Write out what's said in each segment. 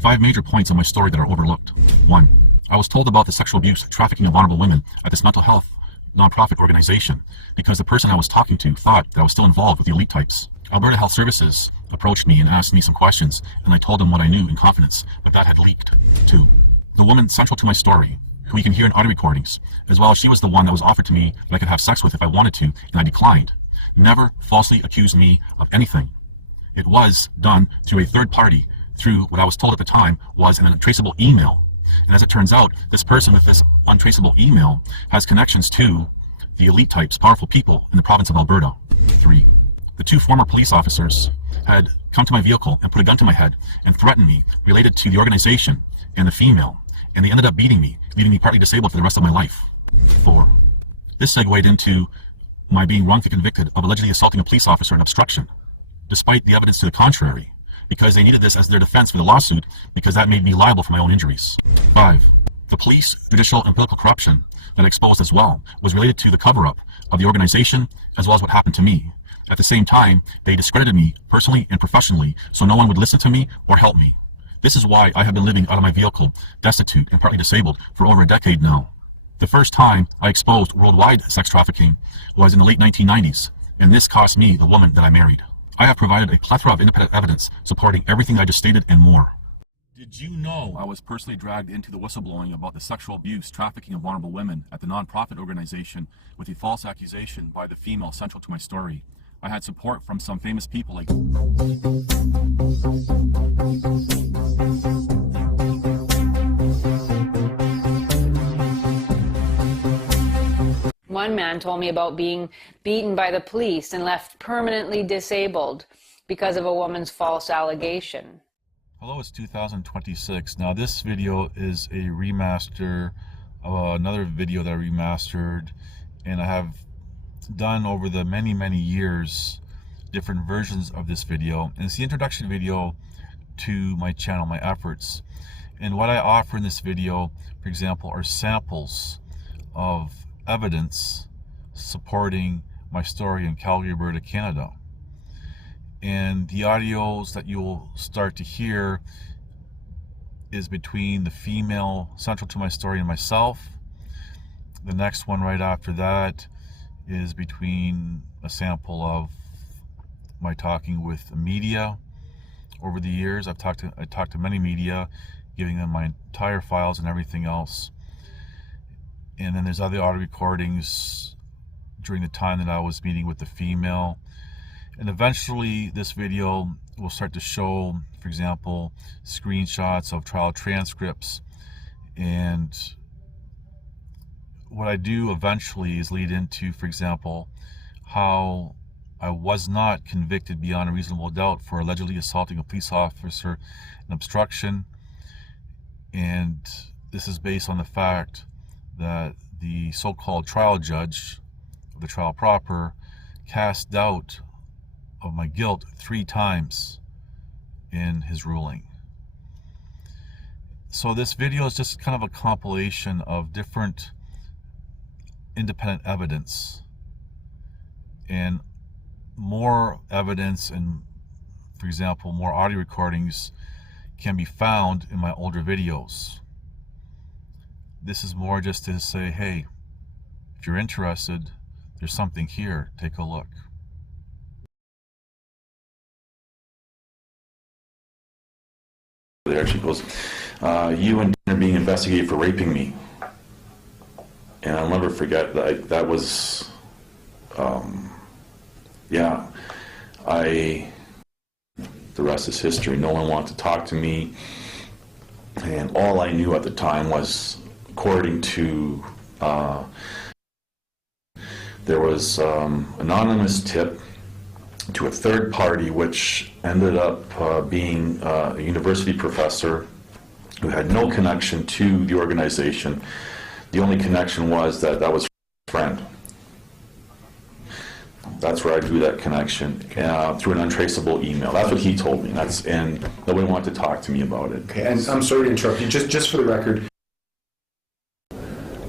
5 major points of my story that are overlooked. 1. I was told about the sexual abuse, trafficking of vulnerable women at this mental health nonprofit organization because the person I was talking to thought that I was still involved with the elite types. Alberta Health Services approached me and asked me some questions, and I told them what I knew in confidence, but that had leaked. 2. The woman central to my story, who you can hear in audio recordings, as well as she was the one that was offered to me that I could have sex with if I wanted to, and I declined, never falsely accused me of anything. It was done through a third party, through what I was told at the time was an untraceable email. And as it turns out, this person with this untraceable email has connections to the elite types, powerful people in the province of Alberta. 3. The 2 former police officers had come to my vehicle and put a gun to my head and threatened me related to the organization and the female, and they ended up beating me, leaving me partly disabled for the rest of my life. 4. This segued into my being wrongfully convicted of allegedly assaulting a police officer in obstruction, despite the evidence to the contrary, because they needed this as their defense for the lawsuit, because that made me liable for my own injuries. 5. The police, judicial, and political corruption that I exposed as well was related to the cover-up of the organization as well as what happened to me. At the same time, they discredited me personally and professionally, so no one would listen to me or help me. This is why I have been living out of my vehicle, destitute and partly disabled, for over a decade now. The first time I exposed worldwide sex trafficking was in the late 1990s, and this cost me the woman that I married. I have provided a plethora of independent evidence supporting everything I just stated and more. Did you know I was personally dragged into the whistleblowing about the sexual abuse, trafficking of vulnerable women at the nonprofit organization with a false accusation by the female central to my story? I had support from some famous people like One man told me about being beaten by the police and left permanently disabled because of a woman's false allegation. Hello, it's 2026. Now this video is a remaster of another video that I remastered, and I have done over the many years different versions of this video, and it's the introduction video to my channel, my efforts. And what I offer in this video, for example, are samples of evidence supporting my story in Calgary, Alberta, Canada. And the audios that you will start to hear is between the female central to my story and myself. The next one right after that is between a sample of my talking with media over the years. I talked to many media, giving them my entire files and everything else. And then there's other audio recordings during the time that I was meeting with the female. And eventually this video will start to show, for example, screenshots of trial transcripts. And what I do eventually is lead into, for example, how I was not convicted beyond a reasonable doubt for allegedly assaulting a police officer in obstruction. And this is based on the fact that the so-called trial judge of the trial proper cast doubt of my guilt 3 times in his ruling. So this video is just kind of a compilation of different independent evidence, and more evidence and, for example, more audio recordings can be found in my older videos. This is more just to say, hey, if you're interested, there's something here, take a look. There she goes, you and Dan are being investigated for raping me. And I'll never forget that. That was, yeah, the rest is history. No one wanted to talk to me. And all I knew at the time was, according to, there was anonymous tip to a third party, which ended up being a university professor who had no connection to the organization. The only connection was that was a friend. That's where I drew that connection, through an untraceable email. That's what he told me. And nobody wanted to talk to me about it. Okay, and I'm sorry to interrupt you, just for the record.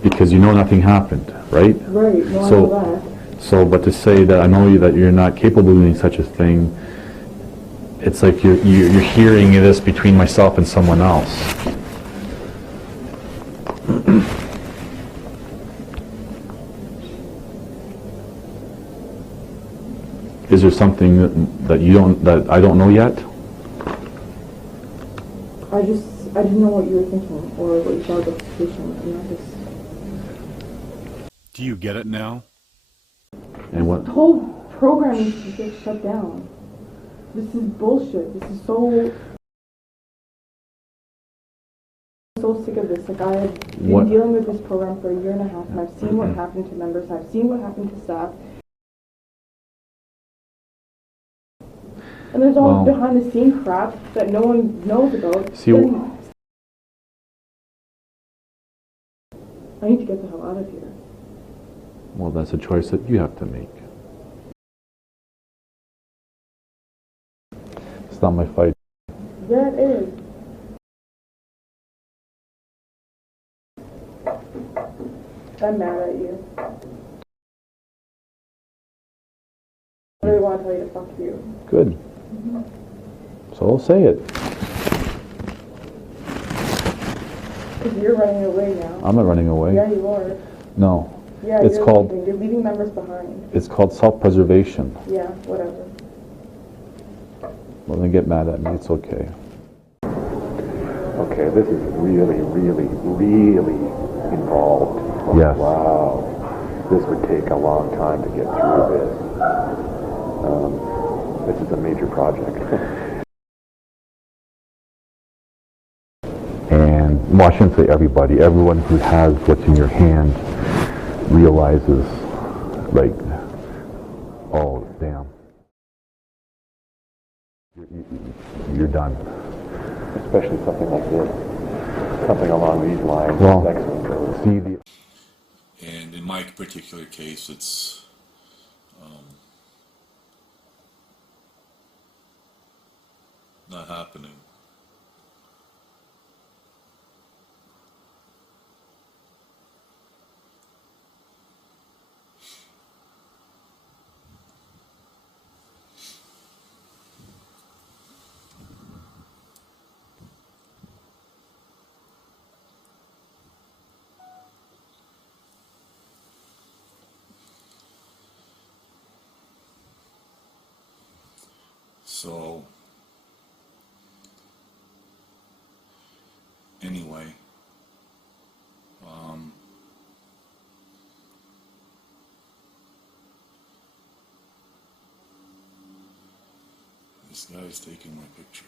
Because you know nothing happened, right? Right, no, I know that. So, but to say that I know that you're not capable of doing such a thing, It's like you're hearing this between myself and someone else. Is there something that I don't know yet? I didn't know what you were thinking or what you thought of the situation. Do you get it now? And what? The whole program needs to get shut down. This is bullshit. This is so sick of this. Like, I've been dealing with this program for a year and a half, and I've seen what happened to members. I've seen what happened to staff. And there's all behind the scene crap that no one knows about. See, I need to get the hell out of here. well, that's a choice that you have to make. It's not my fight. Yeah, it is. I'm mad at you. I really want to tell you to fuck you. Good. So I'll say it. Because you're running away now. I'm not running away. Yeah, you are. No. Yeah, It's called. You're leaving members behind. It's called self-preservation. Yeah, whatever. Well, then get mad at me. It's okay. Okay, this is really, really, really involved. Yes. Wow. This would take a long time to get through this. This is a major project. And well, I shouldn't say everybody. Everyone who has what's in your hand realizes, like, oh, damn. You're done. Especially something like this. Something along these lines. Well, Excellent. see the. And in my particular case, it's not happening. So, anyway, this guy's taking my picture.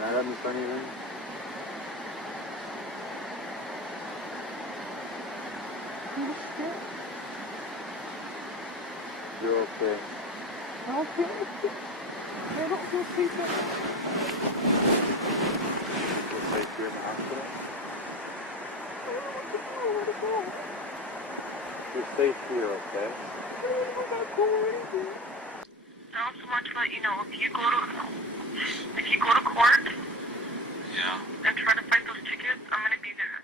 Not having fun either? You're okay. I don't feel safe. You're safe here in the hospital? You're safe here, okay? I also want to let you know if you go to court, and try to fight those tickets, I'm gonna be there.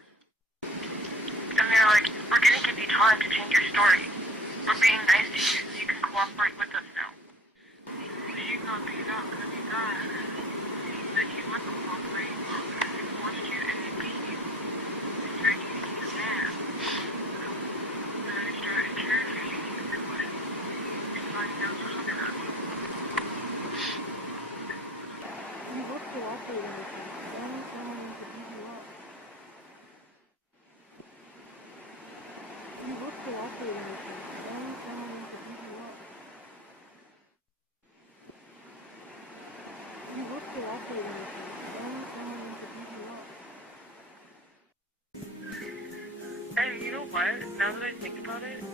And they're like, we're gonna give you time to change your story. We're being nice to you, so you can cooperate with us now. She's not gonna be done. That you want to cooperate. They forced you and they beat you. And you're using the man. And I started interrogating you everybody. And finding out what's under that. You look cooperating with me. I don't want to beat you up. You look cooperating with me. I don't want to beat you up. You look cooperating with me. I don't want to beat you up. And you know what? Now that I think about it,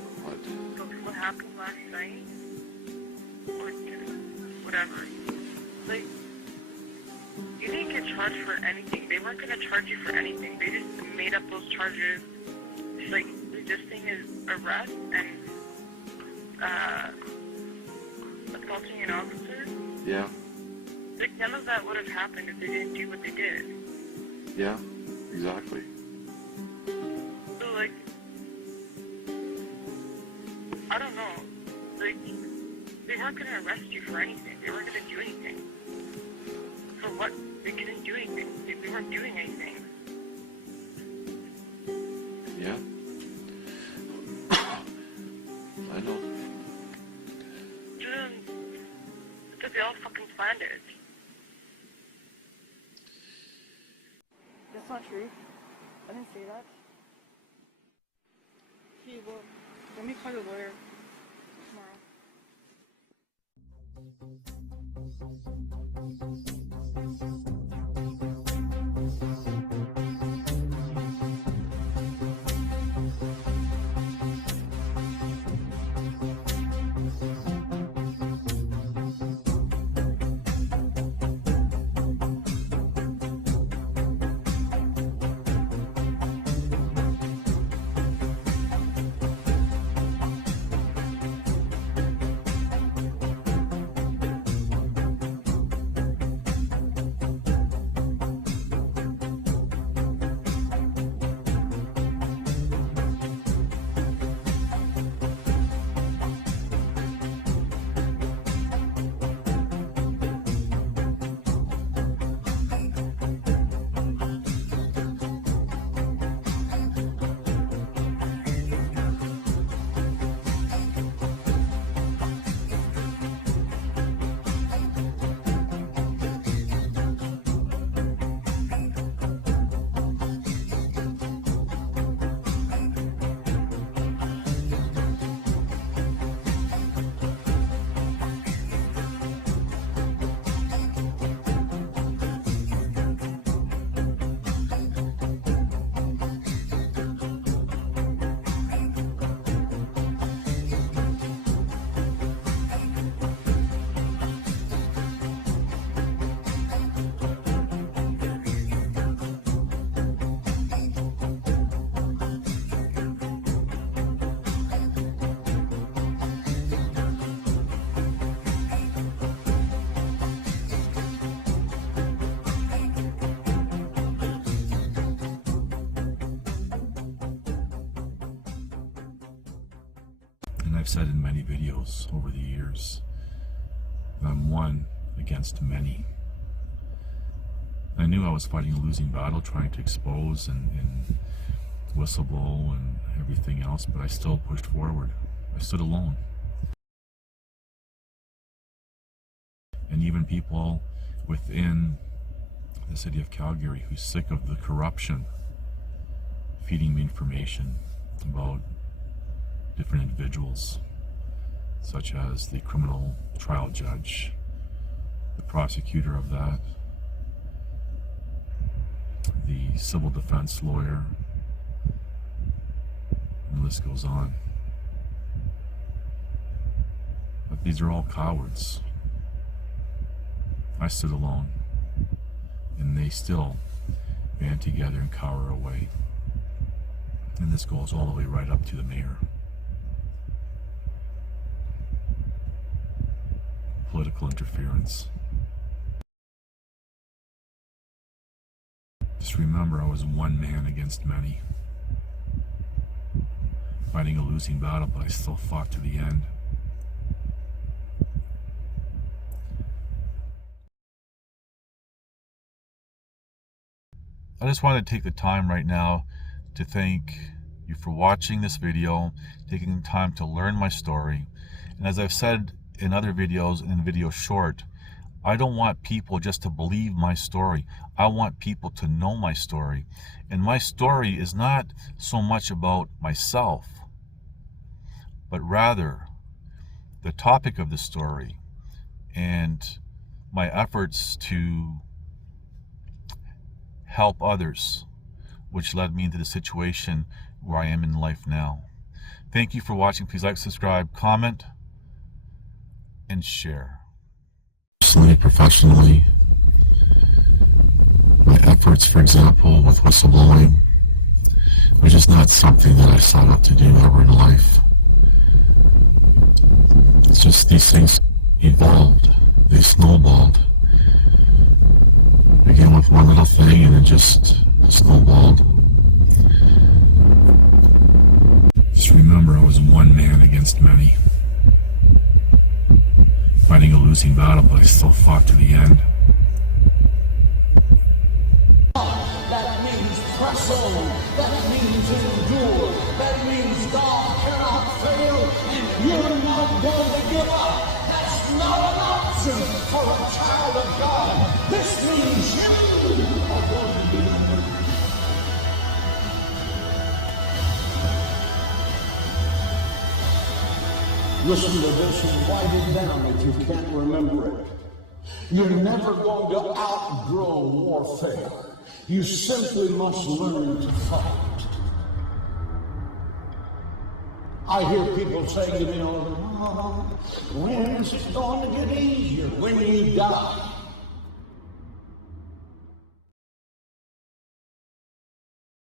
what happened last night was just whatever. like, you didn't get charged for anything. They weren't gonna charge you for anything. They just made up those charges, like resisting arrest and assaulting an officer. Yeah, Like, none of that would have happened if they didn't do what they did. yeah, exactly. So, like, I don't know. Like, they weren't gonna arrest you for anything. They weren't gonna do anything. For what? They didn't do anything. They weren't doing anything. Yeah. I know. Because they all fucking planned it. That's not true. I didn't say that. Okay, well, let me call your lawyer tomorrow. And I've said in many videos over the years that I'm one against many. I knew I was fighting a losing battle, trying to expose and whistle-blow and everything else, but I still pushed forward. I stood alone. And even people within the city of Calgary who's sick of the corruption feeding me information about different individuals, such as the criminal trial judge, the prosecutor of that, the civil defense lawyer, and the list goes on. But these are all cowards. I stood alone, and they still band together and cower away. And this goes all the way right up to the mayor. Political interference. Just remember, I was one man against many. Fighting a losing battle, but I still fought to the end. I just wanted to take the time right now to thank you for watching this video, taking the time to learn my story. And as I've said in other videos, in video short, I don't want people just to believe my story. I want people to know my story. And my story is not so much about myself, but rather the topic of the story and my efforts to help others, which led me into the situation where I am in life now. Thank you for watching. Please like, subscribe, comment, and share. personally, professionally. My efforts, for example, with whistleblowing, was just not something that I sought out to do ever in life. It's just these things evolved, they snowballed. Began with one little thing and it just snowballed. Just remember, I was one man against many. Fighting a losing battle, but I still fought to the end. That means press on. That means endure. That means God cannot fail, and you're not going to give up. That's not an option for a child of God. This means you are going to be free. Listen to this and write it down if you can't remember it. You're never going to outgrow warfare. You simply must learn to fight. I hear people saying to me, oh, when is it going to get easier? When you die.